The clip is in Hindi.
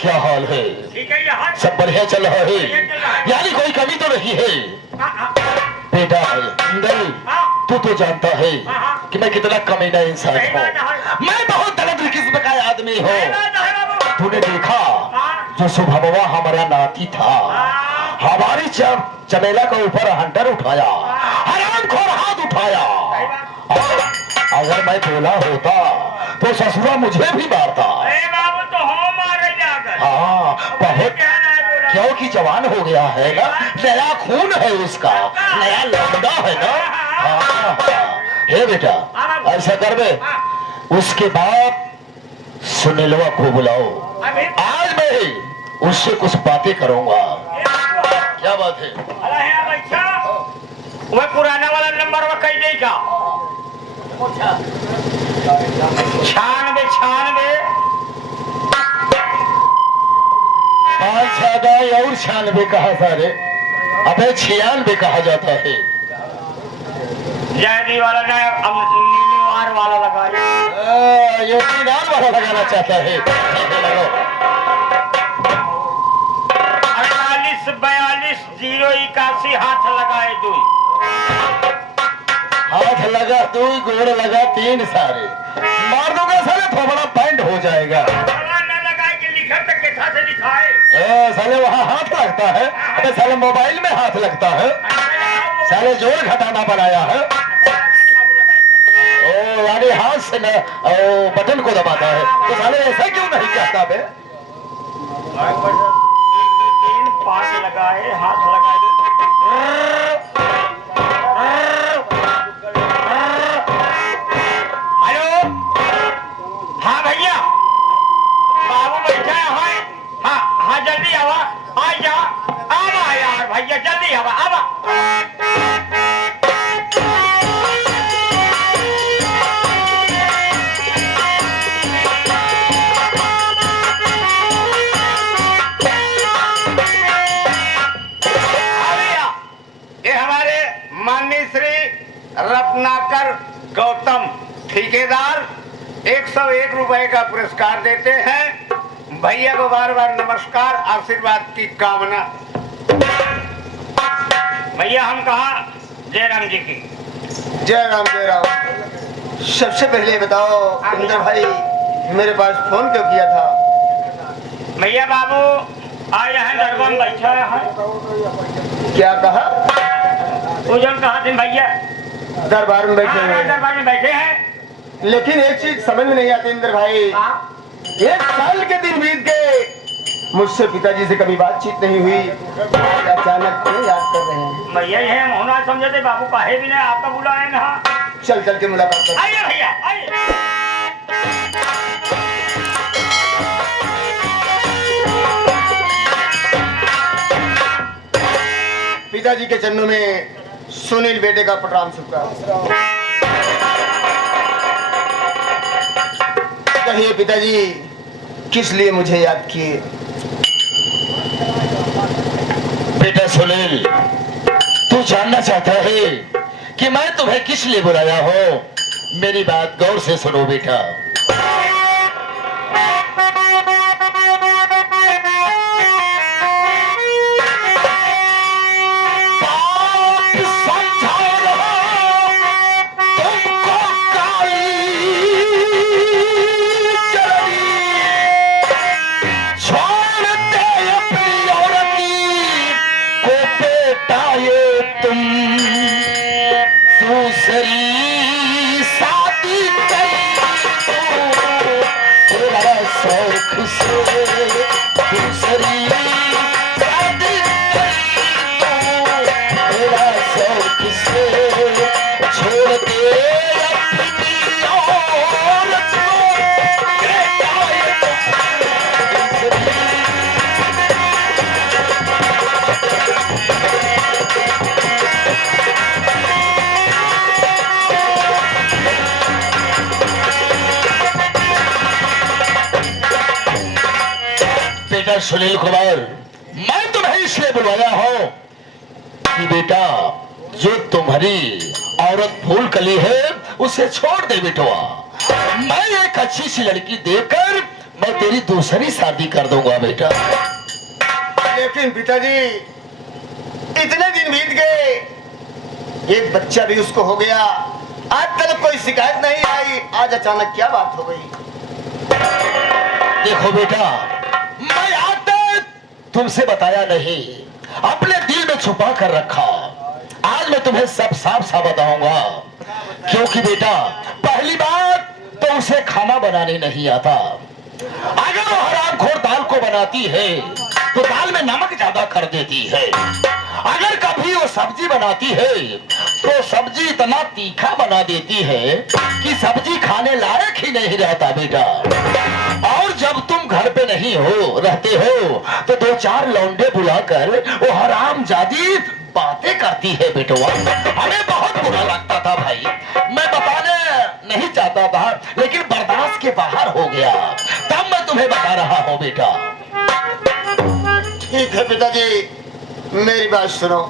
क्या हाल है? ठीक है यार, सब बढ़िया चल रहा है, यानी कोई कमी तो नहीं है? बेटा नहीं, तू तो जानता है कि मैं कितना कमीना इंसान हूँ। मैं बहुत दरिद्र किस्म का आदमी हूँ। तूने देखा जो सुबह हमारा नाती था, हमारी चमेला के ऊपर हंटर उठाया, हरामखोर हाथ उठाया। अगर मैं बोला होता तो ससुरा मुझे भी मारता। हाँ, बहुत, क्योंकि जवान हो गया है ना, नया खून है उसका, नया लौंडा है ना। हाँ, हे बेटा ऐसा कर बे, उसके बाद सुनीलवा को बुलाओ, आज मैं उससे कुछ बातें करूंगा। क्या बात है? वह पुराना वाला नंबर वो कही देगा 96 और 96 कहा सारे, अबे 96 कहा जाता है। जयदी वाला ने नीलीवार वाला लगाया, ये नीलार वाला लगाना चाहता है। 48 42 081 हाथ लगाए दो, हाथ लगा 2, गोड़ लगा 3, सारे मार दूंगा साले, थोड़ा बैंड हो जाएगा। साले वहाँ हाथ लगता है, अबे साले मोबाइल में हाथ लगता है, साले जोड़ घटाना बनाया है। ओ यानी हाथ से न बटन को दबाता है, तो साले ऐसा क्यों नहीं कहता बे? 3 5 लगाए, हाथ लगाए। हेलो, हाँ भैया, बाबू बैठा है। हाँ हाँ जल्दी आवा, आ जा, आवा यार भैया जल्दी आवा, आवा। ये हमारे माननीय श्री रत्नाकर गौतम ठेकेदार 101 रुपए का पुरस्कार देते हैं। भैया को बार बार नमस्कार, आशीर्वाद की कामना। भैया हम कहा जयराम जी की। जय राम जय राम। सबसे पहले बताओ इंद्र भाई मेरे पास फोन क्यों किया था? भैया बाबू आए हैं, दरबार में बैठा है। क्या कहा? पूजन कहा दिन भैया दरबार में बैठे हैं। दरबार में बैठे हैं, लेकिन एक चीज समझ में नहीं आती इंद्र भाई, 1 साल के दिन बीत गए, मुझसे पिताजी से कभी बातचीत नहीं हुई, अचानक क्यों याद कर रहे हैं? भैया ये हम होना समझते, बाबू काहे भी नहीं आपका बुलाए ना। चल चल के मुलाकात कर। आइए भैया आइए। पिताजी के चरणों में सुनील बेटे का प्रणाम स्वीकार। कहिए पिताजी किस लिए मुझे याद किए? बेटा सुनील, तू जानना चाहता है कि मैं तुम्हें किस लिए बुलाया हूँ? मेरी बात गौर से सुनो बेटा। सुनील कुमार, मैं तुम्हें इसलिए बुलवाया हूं कि बेटा जो तुम्हारी औरत फूल कली है उसे छोड़ दे बेटवा। मैं एक अच्छी सी लड़की देकर मैं तेरी दूसरी शादी कर दूंगा बेटा। लेकिन पिताजी इतने दिन बीत गए, एक बच्चा भी उसको हो गया, आज तक कोई शिकायत नहीं आई, आज अचानक क्या बात हो गई? देखो बेटा, मैं आज तक तुमसे बताया नहीं, अपने दिल में छुपा कर रखा। आज मैं तुम्हें सब साफ साफ बताऊंगा। क्योंकि बेटा, पहली बात तो उसे खाना बनाने नहीं आता। अगर वो हरामखोर दाल को बनाती है तो दाल में नमक ज्यादा कर देती है। अगर कभी वो सब्जी बनाती है तो सब्जी इतना तीखा बना देती है कि सब्जी खाने लायक ही नहीं रहता बेटा। और जब तुम घर पे नहीं रहते हो तो 2-4 लौंडे बुलाकर वो हरामजादी बातें करती है बेटवा। हमें बहुत बुरा लगता था भाई, मैं बताने नहीं चाहता था, लेकिन बर्दाश्त के बाहर हो गया, तब मैं तुम्हें बता रहा हूँ बेटा। ठीक है पिताजी, मेरी बात सुनो।